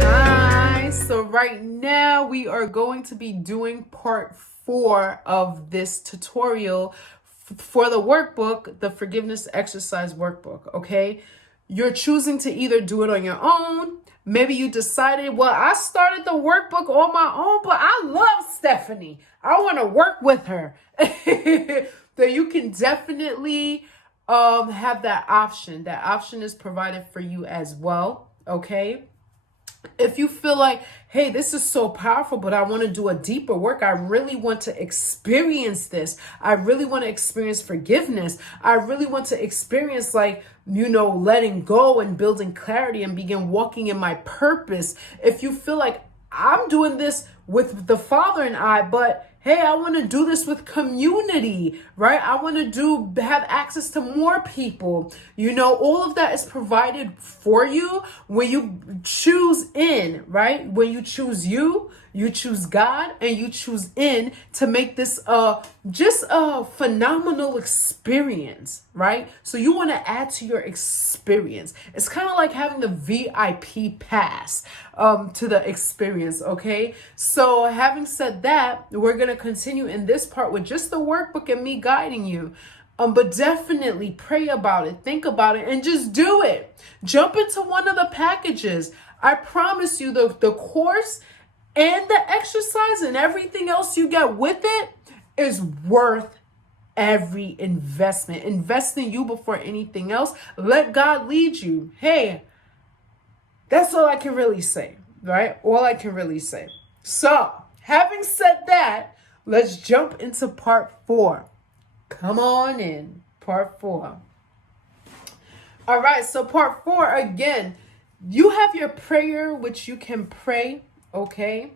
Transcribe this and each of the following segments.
Hi, so right now we are going to be doing part 4 of this tutorial for the workbook, the Forgiveness Exercise Workbook, okay? You're choosing to either do it on your own. Maybe you decided, well, I started the workbook on my own, but I love Stephanie. I want to work with her. Then you can definitely have that option. That option is provided for you as well, okay? If you feel like, hey, this is so powerful, but I want to do a deeper work. I really want to experience this. I really want to experience forgiveness. I really want to experience, letting go and building clarity and begin walking in my purpose. If you feel like I'm doing this with the Father and I, but hey, I want to do this with community, right? I want to have access to more people. All of that is provided for you when you choose in, right? When you choose you choose God, and you choose in to make this just a phenomenal experience, right? So you want to add to your experience. It's kind of like having the VIP pass to the experience, okay? So having said that, we're going to continue in this part with just the workbook and me guiding you. But definitely pray about it, think about it, and just do it. Jump into one of the packages. I promise you the course and the exercise and everything else you get with it is worth every investment. Invest in you before anything else. Let God lead you. Hey, that's all I can really say, right? All I can really say. So, having said that, let's jump into part 4. Come on in, part 4. All right, so part 4, again, you have your prayer, which you can pray, okay?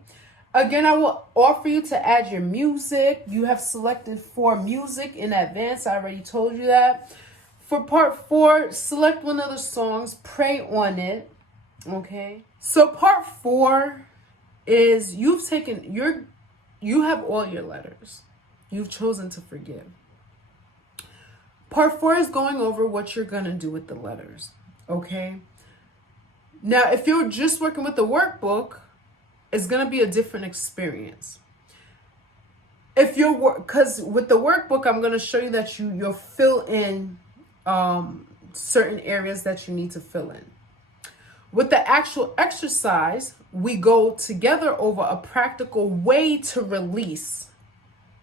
Again, I will offer you to add your music. You have selected 4 music in advance. I already told you that. For part 4, select one of the songs, pray on it, okay? So part 4 is you have all your letters. You've chosen to forgive. Part 4 is going over what you're going to do with the letters, okay? Now, if you're just working with the workbook, it's going to be a different experience. Because with the workbook, I'm going to show you that you'll fill in certain areas that you need to fill in. With the actual exercise, we go together over a practical way to release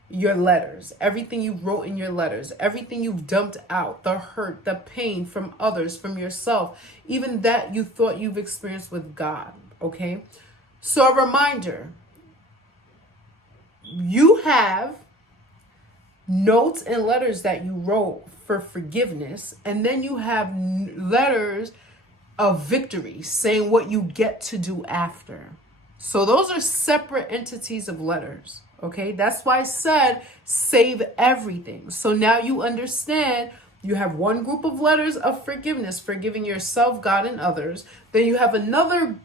your letters, everything you wrote in your letters, everything you've dumped out, the hurt, the pain from others, from yourself, even that you thought you've experienced with God, okay? So a reminder, you have notes and letters that you wrote for forgiveness, and then you have letters of victory saying what you get to do after. So those are separate entities of letters. Okay, that's why I said save everything. So now you understand you have one group of letters of forgiveness, forgiving yourself, God, and others. Then you have another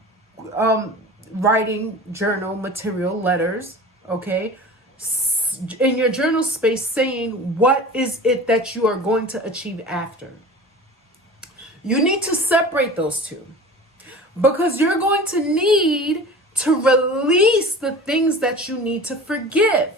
writing journal material letters, okay, in your journal space saying what is it that you are going to achieve after. You need to separate those two because you're going to need to release the things that you need to forgive.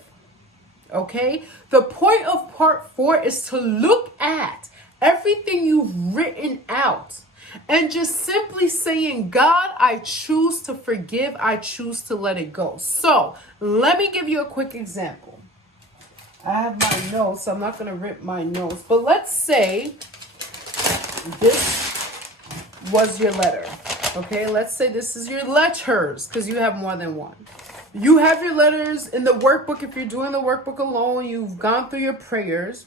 Okay? The point of part 4 is to look at everything you've written out and just simply saying, God, I choose to forgive. I choose to let it go. So let me give you a quick example. I have my notes. I'm not going to rip my notes, but let's say this was your letter. Okay, let's say this is your letters because you have more than one. You have your letters in the workbook. If you're doing the workbook alone, you've gone through your prayers.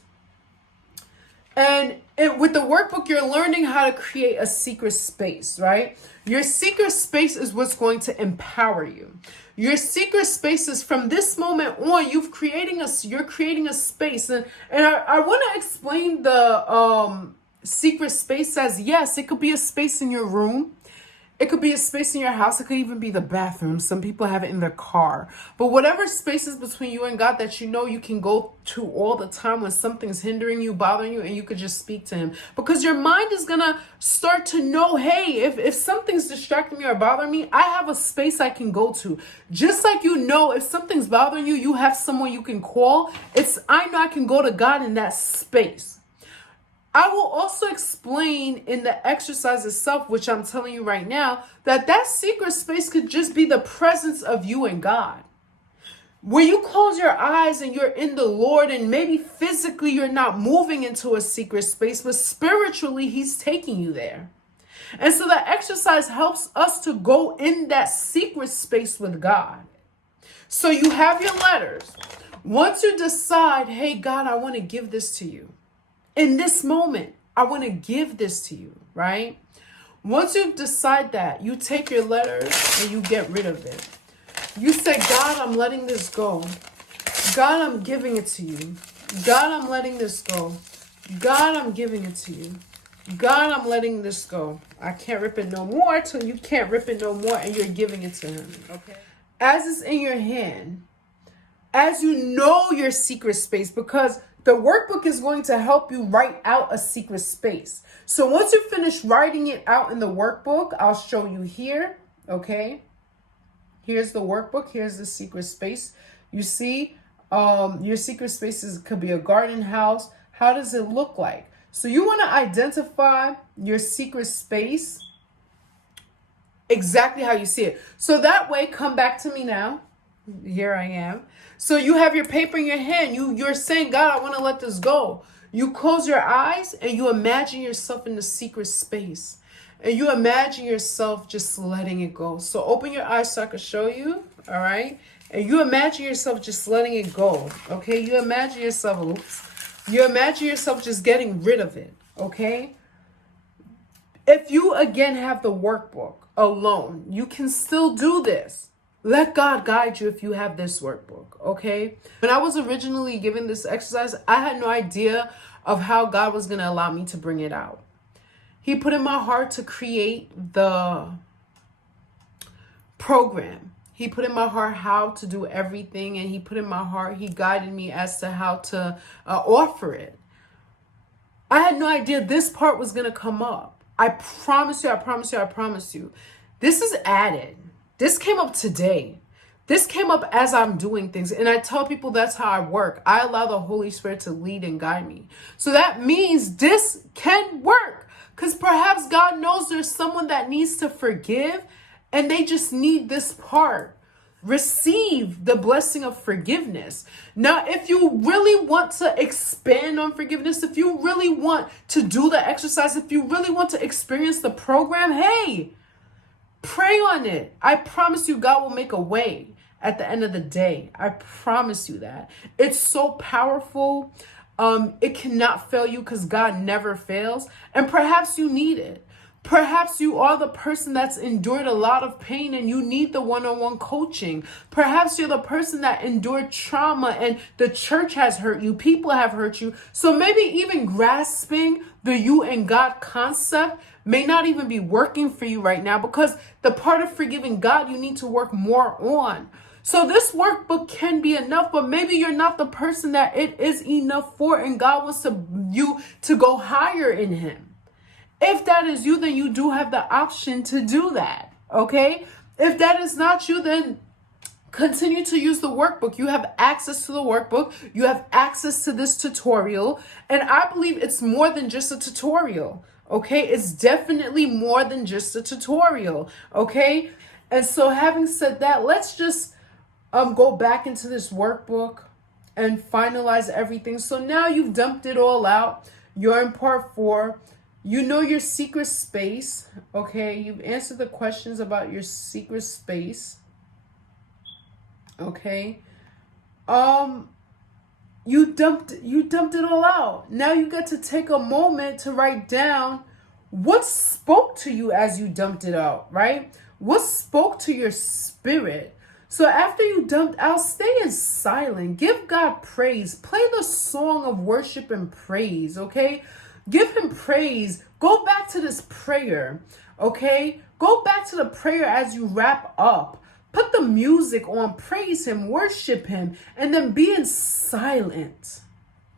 And with the workbook, you're learning how to create a secret space, right? Your secret space is what's going to empower you. Your secret space is from this moment on, you're creating a space. And I want to explain the secret space as, yes, it could be a space in your room. It could be a space in your house. It could even be the bathroom. Some people have it in their car. But whatever space is between you and God that you know you can go to all the time when something's hindering you, bothering you, and you could just speak to him. Because your mind is going to start to know, hey, if something's distracting me or bothering me, I have a space I can go to. Just like you know, if something's bothering you, you have someone you can call. I know I can go to God in that space. I will also explain in the exercise itself, which I'm telling you right now, that secret space could just be the presence of you and God. When you close your eyes and you're in the Lord, and maybe physically you're not moving into a secret space, but spiritually he's taking you there. And so the exercise helps us to go in that secret space with God. So you have your letters. Once you decide, hey, God, I want to give this to you. In this moment, I want to give this to you, right? Once you decide that, you take your letters and you get rid of it. You say, God, I'm letting this go. God, I'm giving it to you. God, I'm letting this go. God, I'm giving it to you. God, I'm letting this go. I can't rip it no more till you can't rip it no more, and you're giving it to him. Okay. As it's in your hand, as you know your secret space, because the workbook is going to help you write out a secret space. So once you finish writing it out in the workbook, I'll show you here, okay? Here's the workbook. Here's the secret space. You see, your secret spaces could be a garden house. How does it look like? So you want to identify your secret space exactly how you see it. So that way, come back to me now. Here I am. So you have your paper in your hand. You're saying, God, I want to let this go. You close your eyes and you imagine yourself in the secret space. And you imagine yourself just letting it go. So open your eyes so I can show you. All right. And you imagine yourself just letting it go. Okay. You imagine yourself just getting rid of it. Okay. If you again have the workbook alone, you can still do this. Let God guide you if you have this workbook, okay? When I was originally given this exercise, I had no idea of how God was going to allow me to bring it out. He put in my heart to create the program. He put in my heart how to do everything, and he put in my heart, he guided me as to how to offer it. I had no idea this part was going to come up. I promise you. This is added. This came up today. This came up as I'm doing things. And I tell people that's how I work. I allow the Holy Spirit to lead and guide me. So that means this can work. Because perhaps God knows there's someone that needs to forgive and they just need this part. Receive the blessing of forgiveness. Now, if you really want to expand on forgiveness, if you really want to do the exercise, if you really want to experience the program, hey, pray on it. I promise you God will make a way at the end of the day. I promise you that. It's so powerful. It cannot fail you because God never fails. And perhaps you need it. Perhaps you are the person that's endured a lot of pain and you need the one-on-one coaching. Perhaps you're the person that endured trauma and the church has hurt you. People have hurt you. So maybe even grasping the you and God concept may not even be working for you right now because the part of forgiving God you need to work more on. So this workbook can be enough, but maybe you're not the person that it is enough for and God wants you to go higher in him. If that is you, then you do have the option to do that, okay? If that is not you, then continue to use the workbook. You have access to the workbook. You have access to this tutorial. And I believe it's more than just a tutorial, okay? It's definitely more than just a tutorial, okay? And so having said that, let's just go back into this workbook and finalize everything. So now you've dumped it all out. You're in part 4. You know your secret space, okay? You've answered the questions about your secret space, okay? You dumped it all out. Now you get to take a moment to write down what spoke to you as you dumped it out, right? What spoke to your spirit? So after you dumped out, stay in silence. Give God praise. Play the song of worship and praise, okay? Give him praise. Go back to this prayer. Okay? Go back to the prayer as you wrap up. Put the music on, praise him, worship him, and then be in silent.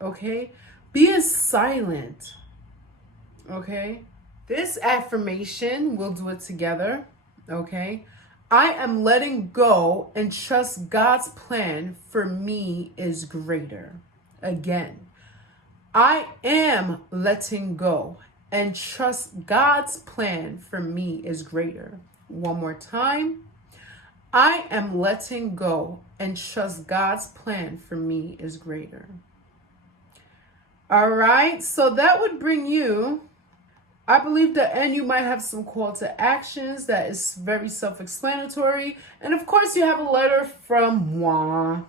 Okay? Be in silent. Okay? This affirmation, we'll do it together. Okay? I am letting go and trust God's plan for me is greater. Again, I am letting go and trust God's plan for me is greater. One more time. I am letting go and trust God's plan for me is greater. All right, so that would bring you, I believe the end, you might have some call to actions that is very self-explanatory. And of course, you have a letter from moi.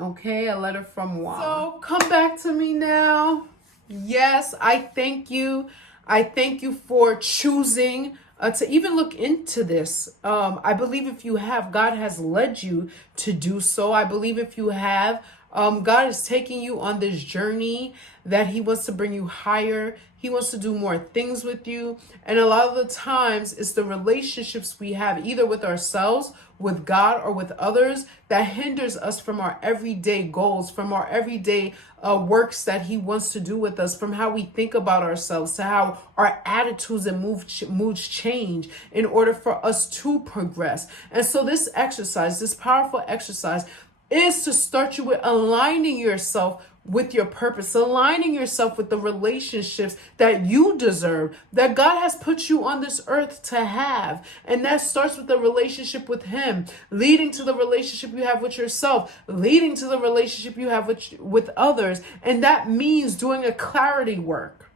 Okay, a letter from moi. So come back to me now. Yes, I thank you. I thank you for choosing to even look into this. I believe if you have, God has led you to do so. I believe if you have, God is taking you on this journey that he wants to bring you higher. He wants to do more things with you. And a lot of the times it's the relationships we have either with ourselves, with God, or with others that hinders us from our everyday goals, from our everyday works that he wants to do with us, from how we think about ourselves to how our attitudes and moods change in order for us to progress. And so this exercise, this powerful exercise, is to start you with aligning yourself with your purpose, aligning yourself with the relationships that you deserve, that God has put you on this earth to have. And that starts with the relationship with him, leading to the relationship you have with yourself, leading to the relationship you have with others. And that means doing a clarity work.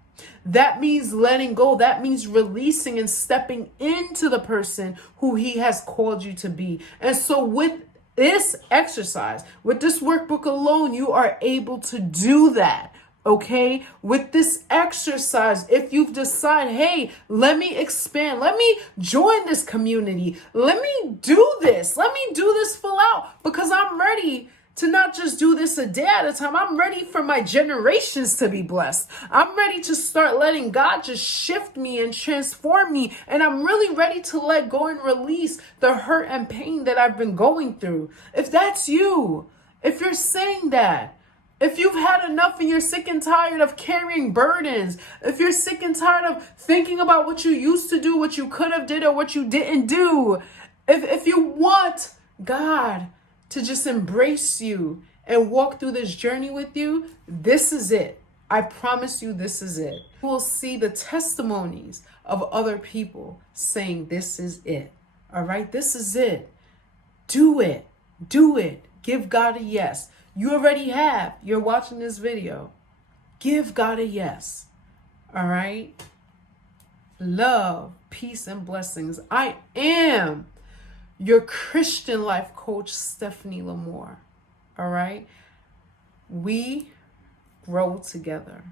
That means letting go. That means releasing and stepping into the person who he has called you to be. And so with this exercise, with this workbook alone, you are able to do that. Okay, with this exercise, if you've decided, hey, let me expand, let me join this community, let me do this full out, because I'm ready to not just do this a day at a time. I'm ready for my generations to be blessed. I'm ready to start letting God just shift me and transform me. And I'm really ready to let go and release the hurt and pain that I've been going through. If that's you, if you're saying that, if you've had enough and you're sick and tired of carrying burdens, if you're sick and tired of thinking about what you used to do, what you could have did, or what you didn't do, if you want God to just embrace you and walk through this journey with you, this is it. I promise you, this is it. You will see the testimonies of other people saying, this is it. All right, this is it. Do it. Do it. Give God a yes. You already have. You're watching this video. Give God a yes. All right. Love, peace, and blessings. I am your Christian life coach, Stephanie Lamour. All right. We grow together.